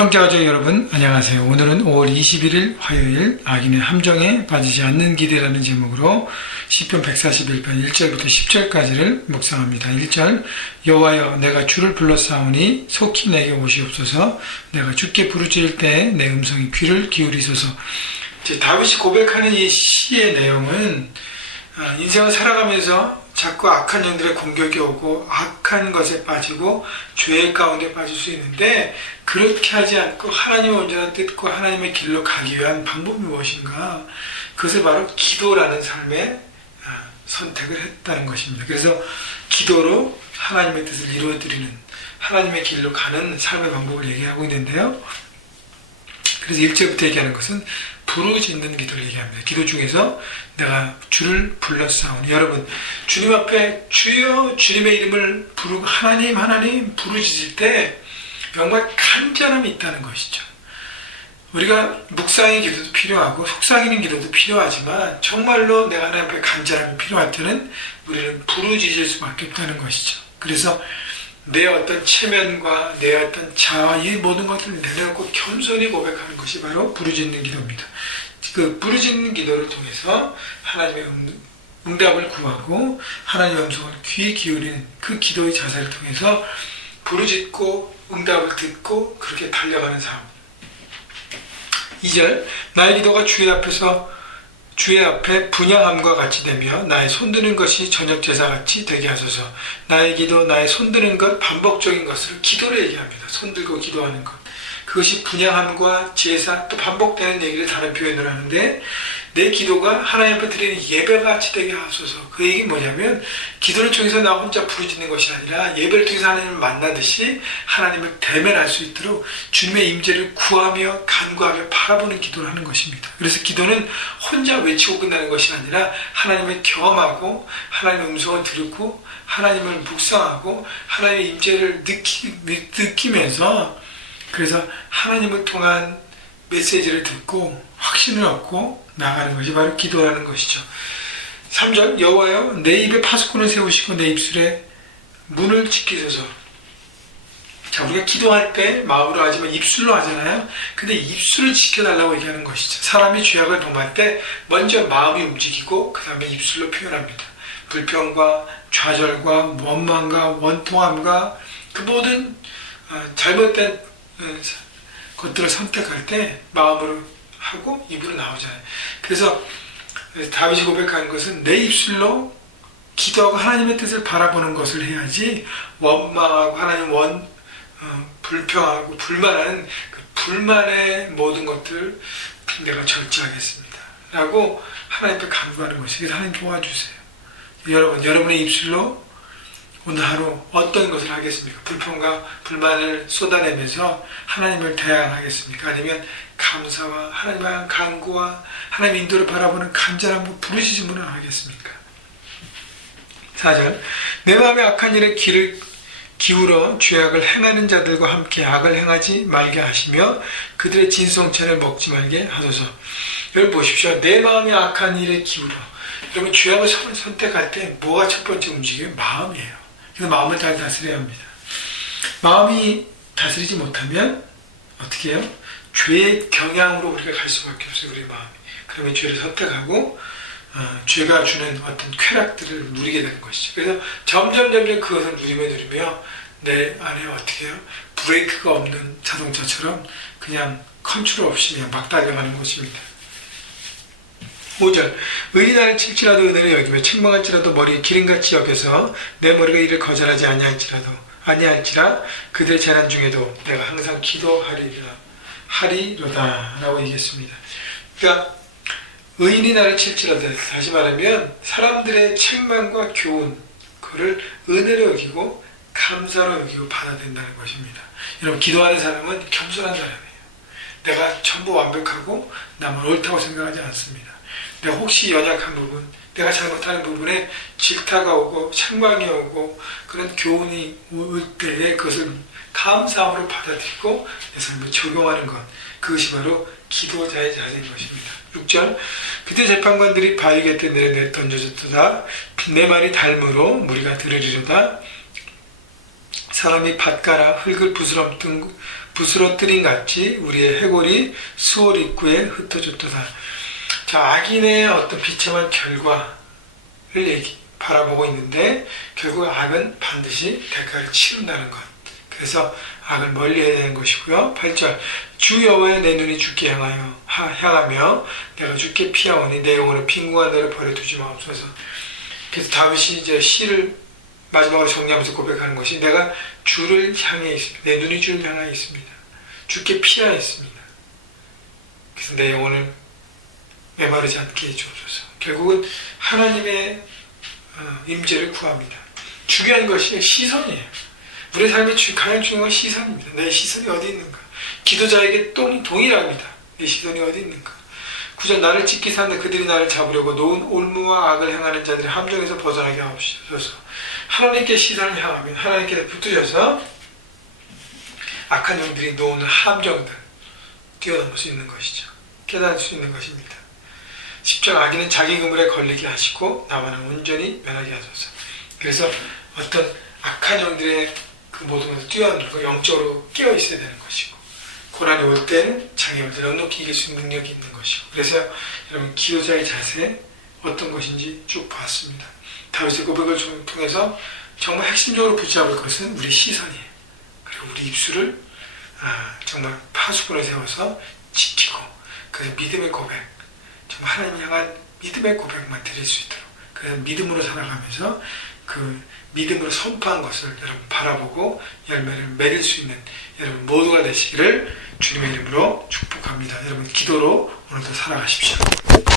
형제가족 여러분 안녕하세요. 오늘은 5월 21일 화요일 악인의 함정에 빠지지 않는 기대라는 제목으로 시편 141편 1절부터 10절까지를 묵상합니다. 1절 여호와여 내가 주를 불렀사오니 속히 내게 오시옵소서. 내가 주께 부르짖을 때 내 음성이 귀를 기울이소서. 다윗이 고백하는 이 시의 내용은 인생을 살아가면서 자꾸 악한 영들의 공격이 오고 악한 것에 빠지고 죄 가운데 빠질 수 있는데, 그렇게 하지 않고 하나님의 온전한 뜻과 하나님의 길로 가기 위한 방법이 무엇인가? 그것을 바로 기도라는 삶의 선택을 했다는 것입니다. 그래서 기도로 하나님의 뜻을 이루어드리는, 하나님의 길로 가는 삶의 방법을 얘기하고 있는데요. 그래서 1절부터 얘기하는 것은 부르짖는 기도를 얘기합니다. 기도 중에서 내가 주를 불렀사오니, 여러분 주님 앞에 주여 주님의 이름을 부르고 하나님 부르짖을 때 정말 간절함이 있다는 것이죠. 우리가 묵상의 기도도 필요하고 속삭이는 기도도 필요하지만 정말로 내가 하나님 앞에 간절함이 필요할 때는 우리는 부르짖을 수밖에 없다는 것이죠. 그래서 내 어떤 체면과 내 어떤 자아, 이 모든 것들을 내려놓고 겸손히 고백하는 것이 바로 부르짖는 기도입니다. 그 부르짖는 기도를 통해서 하나님의 응답을 구하고 하나님의 음성을 귀에 기울이는 그 기도의 자세를 통해서 부르짖고 응답을 듣고 그렇게 달려가는 삶. 2절 나의 기도가 주의 앞에 분향함과 같이 되며 나의 손드는 것이 저녁 제사같이 되게 하소서. 나의 기도, 나의 손드는 것, 반복적인 것을 기도로 얘기합니다. 손들고 기도하는 것. 그것이 분향함과 제사, 또 반복되는 얘기를 다른 표현을 하는데, 내 기도가 하나님 앞에 드리는 예배같이 되게 하소서. 그 얘기는 뭐냐면 기도를 통해서 나 혼자 부르짖는 것이 아니라 예배를 통해서 하나님을 만나듯이 하나님을 대면할 수 있도록 주님의 임재를 구하며 간구하며 바라보는 기도를 하는 것입니다. 그래서 기도는 혼자 외치고 끝나는 것이 아니라 하나님을 경험하고 하나님의 음성을 들고 하나님을 묵상하고 하나님의 임재를 느끼면서, 그래서 하나님을 통한 메시지를 듣고 확신을 얻고 나가는 것이 바로 기도라는 것이죠. 3절 여호와여 내 입에 파수꾼을 세우시고 내 입술에 문을 지키소서. 자, 우리가 기도할 때 마음으로 하지만 입술로 하잖아요. 근데 입술을 지켜달라고 얘기하는 것이죠. 사람이 죄악을 범할 때 먼저 마음이 움직이고 그 다음에 입술로 표현합니다. 불평과 좌절과 원망과 원통함과 그 모든 잘못된 것들을 선택할 때 마음으로 하고 입으로 나오잖아요. 그래서 다윗이 고백하는 것은 내 입술로 기도하고 하나님의 뜻을 바라보는 것을 해야지, 원망하고 하나님 불평하고 불만하는 그 불만의 모든 것들 내가 절제하겠습니다 라고 하나님 앞에 간구하는 것이, 그래서 하나님 도와주세요. 여러분의 입술로 오늘 하루 어떤 것을 하겠습니까? 불평과 불만을 쏟아내면서 하나님을 대항하겠습니까? 아니면 감사와 하나님에 대한 간구와 하나님의 인도를 바라보는 간절함과 부르짖음으로 하겠습니까? 4절 내 마음에 악한 일에 귀를 기울어 죄악을 행하는 자들과 함께 악을 행하지 말게 하시며 그들의 진성찬을 먹지 말게 하소서. 여러분 보십시오. 내 마음에 악한 일에 기울어. 여러분 죄악을 선택할 때 뭐가 첫 번째 움직여요? 마음이에요. 그래서 마음을 잘 다스려야 합니다. 마음이 다스리지 못하면 어떻게 해요? 죄의 경향으로 우리가 갈 수밖에 없어요. 우리 마음이. 그러면 죄를 선택하고 죄가 주는 어떤 쾌락들을 누리게 되는 것이죠. 그래서 점점 그것을 누리며 내 안에 어떻게 해요? 브레이크가 없는 자동차처럼 그냥 컨트롤 없이 그냥 막 달려가는 것입니다. 5절 의인이 나를 칠지라도 은혜를 여기며 책망할지라도 머리에 기름같이 여겨서 내 머리가 이를 거절하지 아니할지라 그들의 재난 중에도 내가 항상 하리로다 라고 얘기했습니다. 그러니까 의인이 나를 칠지라도, 다시 말하면 사람들의 책망과 교훈, 그거를 은혜로 여기고 감사로 여기고 받아들인다는 것입니다. 여러분 기도하는 사람은 겸손한 사람이에요. 내가 전부 완벽하고 남은 옳다고 생각하지 않습니다. 내가 혹시 연약한 부분, 내가 잘못하는 부분에 질타가 오고 책망이 오고 그런 교훈이 올 때에 그것을 감사함으로 받아들이고 내 삶에 적용하는 것, 그것이 바로 기도자의 자세인 것입니다. 6절 그때 재판관들이 바위 곁에 내려 던져졌도다. 내 말이 닮으로 무리가 들으리로다. 사람이 밭가라 흙을 부스러뜨린 같이 우리의 해골이 수월 입구에 흩어졌도다. 자, 악인의 어떤 비참한 결과를 바라보고 있는데 결국 악은 반드시 대가를 치른다는 것. 그래서 악을 멀리해야 되는 것이고요. 8절 주 여호와여 내 눈이 주께 향하며 내가 주께 피하오니 내 영혼을 빈궁한 대로 버려두지 마옵소서. 그래서 다윗이 이제 시를 마지막으로 정리하면서 고백하는 것이 내가 주를 향해 있습니다. 내 눈이 주를 향해 있습니다. 주께 피하여 있습니다. 그래서 내 영혼을 메마르지 않게 해주옵소서. 결국은 하나님의 임재를 구합니다. 중요한 것이 시선이에요. 우리 삶의 가장 중요한 건 시선입니다. 내 시선이 어디 있는가? 기도자에게 동일합니다. 내 시선이 어디 있는가? 9절 나를 찢기사 하는데 그들이 나를 잡으려고 놓은 올무와 악을 행하는 자들의 함정에서 벗어나게 하옵소서. 하나님께 시선을 향하면 하나님께 붙으셔서 악한 영들이 놓은 함정들 뛰어넘을 수 있는 것이죠. 깨달을 수 있는 것입니다. 10절 악인은 자기 그물에 걸리게 하시고 나만은 온전히 면하게 하소서. 그래서 어떤 악한 영들의 그 모든 것을 뛰어넘고 영적으로 깨어 있어야 되는 것이고 고난이 올 때는 자기 것을 넉넉히 이길 수 있는 능력이 있는 것이고 그래서 여러분 기도자의 자세 어떤 것인지 쭉 봤습니다. 다윗의 고백을 통해서 정말 핵심적으로 붙잡을 것은 우리 시선이에요. 그리고 우리 입술을 정말 파수꾼을 세워서 지키고 그래서 믿음의 고백 정말 하나님 향한 믿음의 고백만 드릴 수 있도록 그래서 믿음으로 살아가면서 그 믿음으로 선포한 것을 여러분 바라보고 열매를 맺을 수 있는 여러분 모두가 되시기를 주님의 이름으로 축복합니다. 여러분 기도로 오늘도 살아가십시오.